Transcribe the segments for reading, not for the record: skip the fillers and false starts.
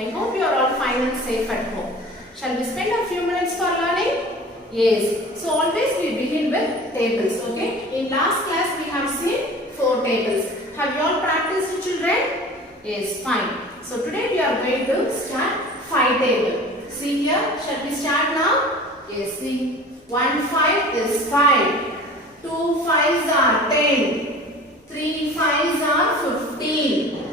I hope you are all fine and safe at home. Shall we spend a few minutes for learning? Yes. So always we begin with tables. Okay. In last class we have seen 4 tables. Have you all practiced, children? Yes. Fine. So today we are going to start 5 table. See here. Shall we start now? Yes. See. 1 5 is 5. 2 5s are 10. 3 5s are 15.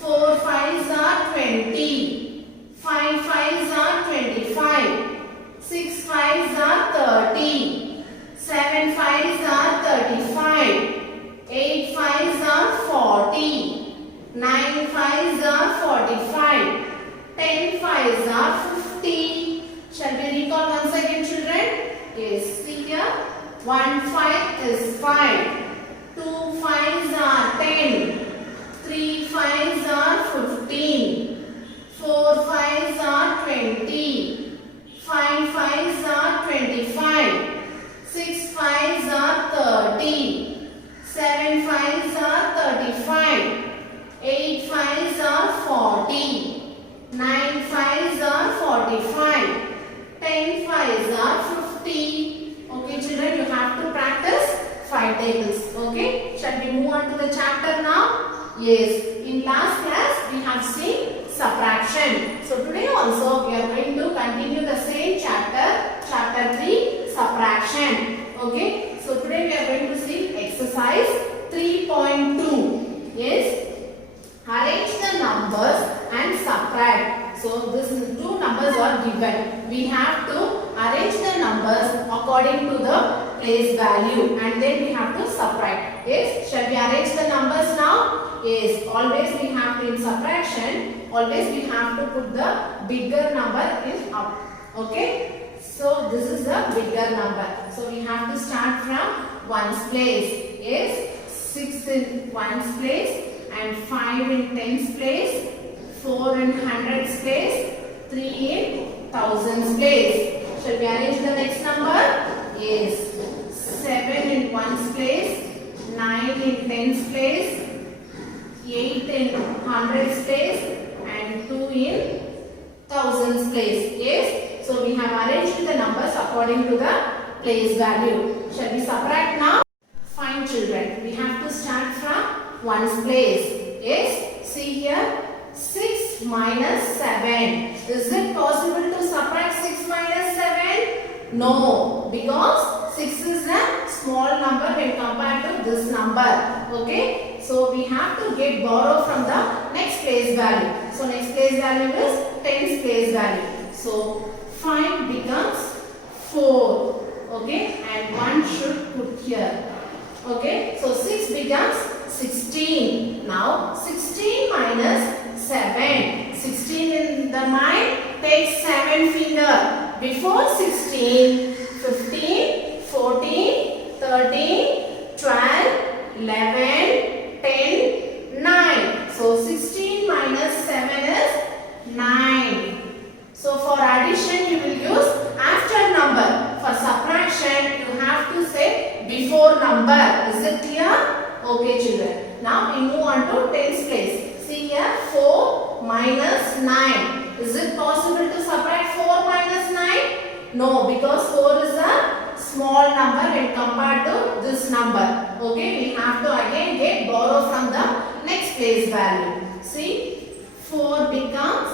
4 5s are 20. 5 5s are 25. 6 5s are 30. 7 5s are 35. 8 5s are 40. 9 5s are 45. 10 5s are 50. Shall we recall once again, children? Yes, see here. 1 5 is 5. 2 5s are 10. 3 5s are 15. 4 5s are 20. 5 5s are 25. 6 5s are 30. 7 5s are 35. 8 5s are 40. 9 5s are 45. 10 5s are 50. Okay, children, you have to practice 5 tables. Okay, shall we move on to the chapter now? Yes, in last class we have seen subtraction. So today also we are going to continue the same chapter, chapter 3, subtraction. Okay, so today we are going to see exercise 3.2. Yes, arrange the numbers and subtract. So these 2 numbers are given. We have to arrange the numbers according to the place value and then we have to subtract. Yes, shall we arrange the numbers now? Yes, always we have to, in subtraction, always we have to put the bigger number in up. Okay, so this is the bigger number. So we have to start from 1's place. Yes, 6 in 1's place and 5 in 10's place, 4 in 100's place, 3 in 1000's place. Shall we arrange the next number? Yes, 7 in 1's place, 9 in 10's place, 8 in 100's place and 2 in 1000's place. Yes, so we have arranged the numbers according to the place value. Shall we subtract now? Fine, children, we have to start from 1's place. Yes, see here, 6 minus 7. Is it possible to subtract 6 minus 7? No, because 6 is a small number when compared to this number. Okay, so we have to get borrow from the next place value. So next place value is 10's place value. So 5 becomes 4. Okay, and 1 should put here. Okay, so 6 becomes 16. Now 16 minus 7. 16 in the mind, take 7 finger. Before 16, 15, 14, 13, 12, 11, 10, 9. So 16 minus 7 is 9. So for addition you will use after number. For subtraction you have to say before number. Is it clear? Okay, children. Now we move on to 10's place. See here, 4 minus 9. Is it possible to subtract 4 minus 9? No, because 4 is a small number when compared to this number. Okay, we have to again get borrow from the next place value. See, 4 becomes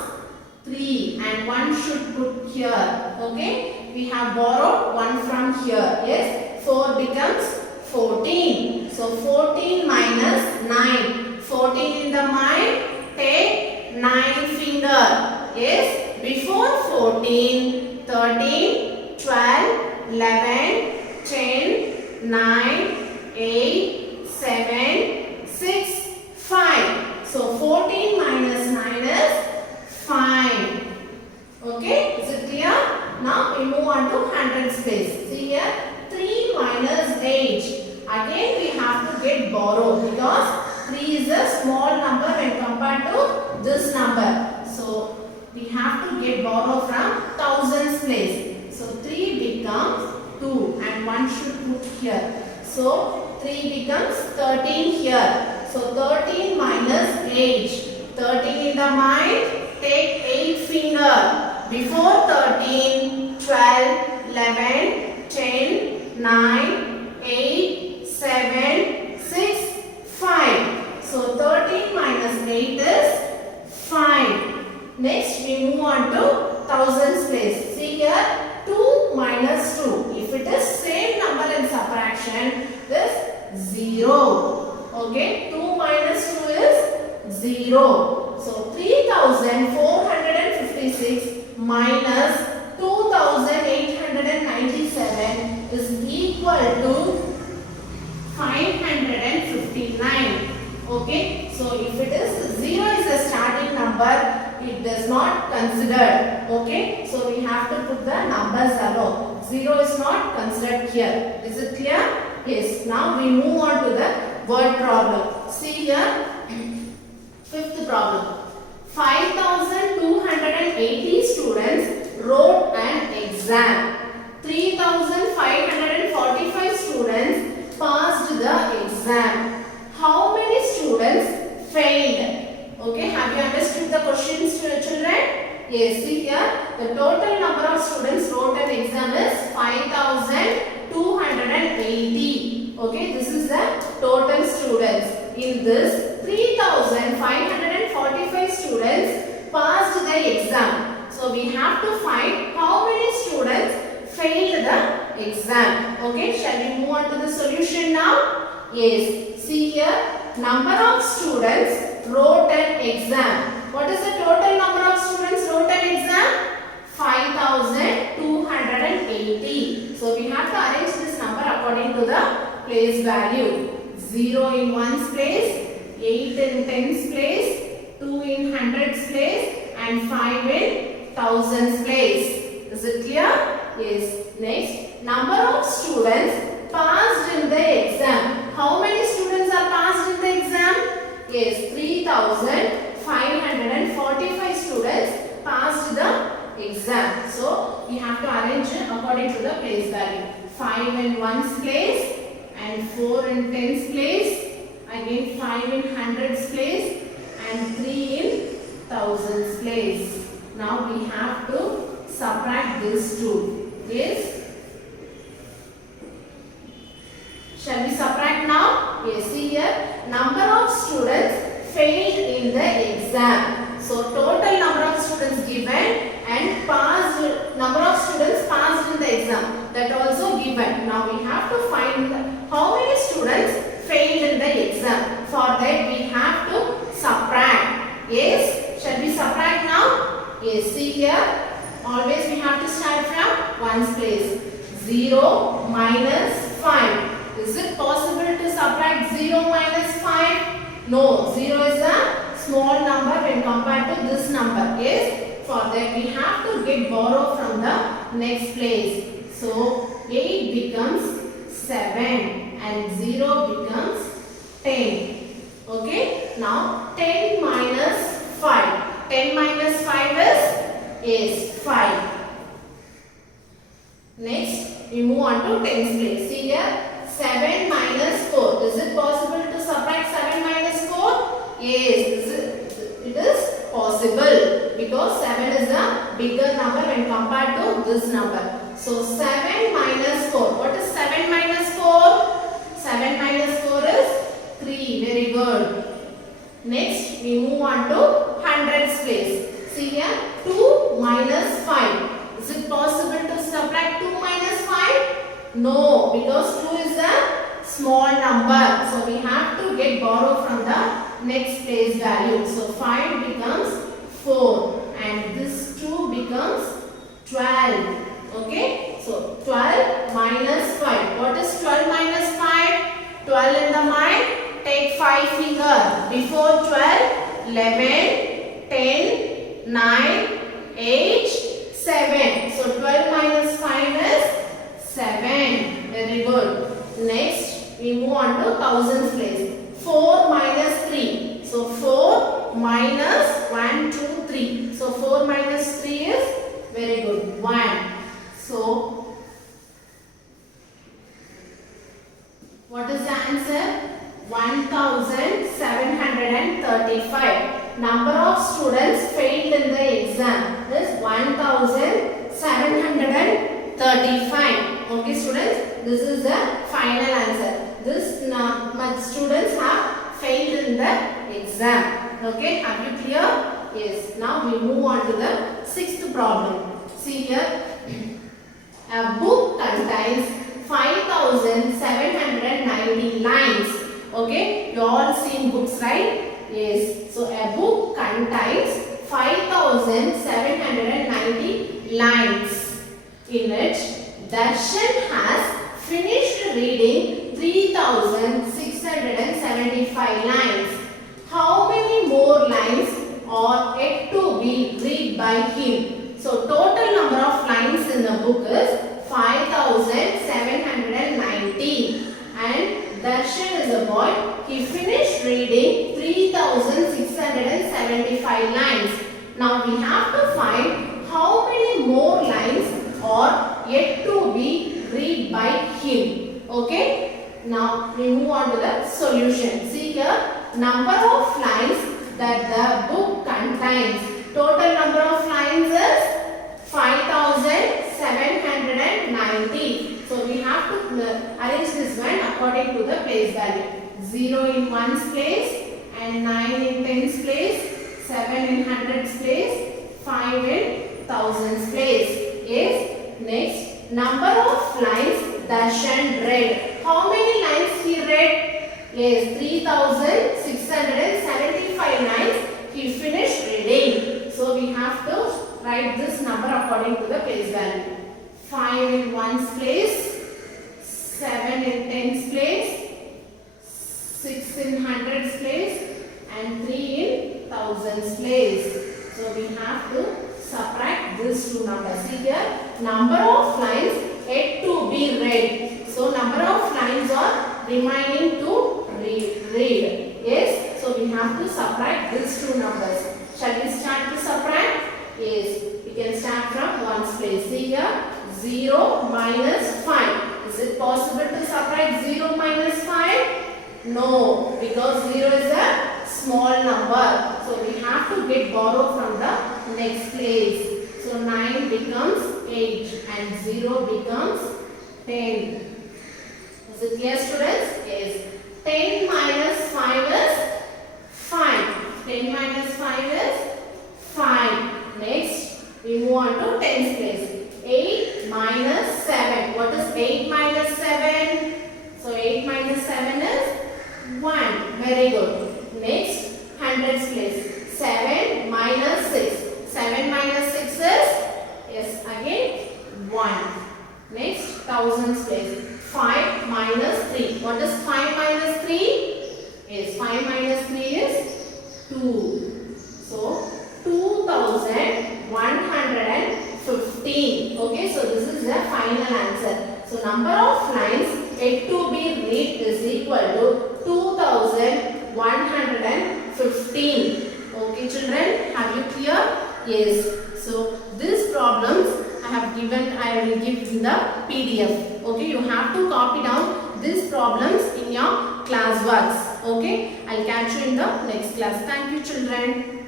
3 and 1 should put here. Okay, we have borrowed 1 from here. Yes, 4 becomes 14. So 14 minus 9. 14 in the mind, take 9 finger. Yes, before 14, 13, 12, 11, 10, 9, 8, 7, 6, 5. So 14 minus 9 is 5. Okay, is it clear? Now we move on to 100's place. See here, 3 minus 8. Again we have to get borrow because 3 is a small number when compared to this number. So we have to get borrow from 1000's place. So 3 becomes 2 and 1 should put here. So 3 becomes 13 here. So 13 minus 8. 13 in the mind, take 8 finger. Before 13, 12, 11, 10, 9, 8, 7, 6, 5. So 13 minus 8 is 5. Next we move on to thousands place. See here 2 minus 2. If it is same number in subtraction, this 0. Okay, 2 minus 2 is 0. So 3456 minus 2897 is equal to 559. Okay, so if it is 0 is a starting number, it does not consider. Okay, so we have to put the numbers alone. 0 is not considered here. Is it clear? Yes. Now we move on to the word problem. See here, fifth problem. 5280 students wrote an exam. 3545 students passed the exam. How many students failed? Okay, have you understood the questions, children? Yes, see here, the total number of students wrote an exam is 5280. Okay, this is the total students. In this, 3545 students passed the exam. So we have to find how many students failed the exam. Okay, shall we move on to the solution now? Yes, see here, number of students wrote an exam. What is the total number of students wrote an exam? 5280. So we have to arrange this number according to the place value. 0 in ones place, 8 in tens place, 2 in hundreds place, and 5 in thousands place. Is it clear? Yes. Next, number of students passed in the exam. How many students are passed in the exam? Yes, 3545 students passed the exam. So we have to arrange it according to the place value. 5 in ones place and 4 in tens place. Again 5 in hundreds place and 3 in thousands place. Now we have to subtract these two. Yes. Shall we subtract now? Yes, see here, number of students failed in the exam. So total number of students given and passed, number of students passed in the exam, that also given. Now we have to find how many students failed in the exam. For that we have to subtract. Yes, shall we subtract now? Yes, see here, always we have to start from ones place. 0 minus 5. Is it possible to subtract 0 minus 5? No, 0 is a small number when compared to this number. Yes, for that we have to get borrow from the next place. So 8 becomes 7 and 0 becomes 10. Okay, now 10 minus 5. 10 minus 5 is 5. Next, we move on to tens place. See here, 7 minus 4. Is it possible to subtract 7 minus 4? Yes, it is possible because 7 is a bigger number when compared to this number. So 7 minus 4. What is 7 minus 4? 7 minus 4 is 3. Very good. Next, we move on to hundreds place. See here, 2 minus 5. Is it possible to subtract 2 minus 5? No, because 2 is a small number. So we have to get borrow from the next place value. So 5 becomes 4 and this 2 becomes 12. Okay, so 12 minus 5. What is 12 minus 5? 12 in the mind, take 5 finger. Before 12, 11, 10, 9, 8, 7. So 12 minus 5 is 7. Very good. Next, we move on to thousands place. 4 minus 3. So 4 minus 1, 2, 3. So 4 minus 3 is very good. 1. So what is the answer? 1735. Number of students failed in the exam is 1735. Okay students, this is the final answer. This much students have failed in the exam. Okay, have you clear? Yes. Now we move on to the sixth problem. See here, a book contains 5790 lines. Okay, you all seen books, right? Yes. So a book contains 5790 lines. In it, Darshan has finished reading 3675 lines. How many more lines are yet to be read by him? So total number of lines in the book is 5790, and Darshan is a boy. He finished reading 3675 lines. Now we have to find how many more lines are yet to be read by him. Okay. Now we move on to the solution. See here, number of lines that the book contains. Total number of lines is 5790. So we have to arrange this one according to the place value. 0 in ones place, and 9 in tens place, 7 in hundreds place, 5 in thousands place. Yes. Next, number of lines Darshan read. How many lines he read? Yes, 3675 lines he finished reading. So we have to write this number according to the place value. 5 in ones place, 7 in tens place, 6 in hundreds place, and 3 in thousands place. So we have to subtract these two numbers. See here, number of lines yet to be read. So number of lines are remaining to read. Yes. So we have to subtract these two numbers. Shall we start to subtract? Yes. We can start from ones place. See here, 0 minus 5. Is it possible to subtract 0 minus 5? No, because 0 is a small number. So we have to get borrowed from the next place. So 9 becomes 8 and 0 becomes 10. Is it clear, students? Yes. 10 minus 5 is 5. 10 minus 5 is 5. Next, we move on to tens place. 8 minus 7. What is 8 minus 7? So 8 minus 7 is 1. Very good. Next, hundreds place. 7 minus 6. 7 minus 6 is, yes, again 1. Next, thousands place. 5 minus 3. What is 5 minus 3? Yes, 5 minus 3 is 2. So 2115. Okay, so this is the final answer. So number of lines yet to be read is equal to 2115. Okay children, have you clear? Yes. So these problems I will give in the PDF. Okay, you have to copy down these problems in your class works. Okay, I'll catch you in the next class. Thank you children.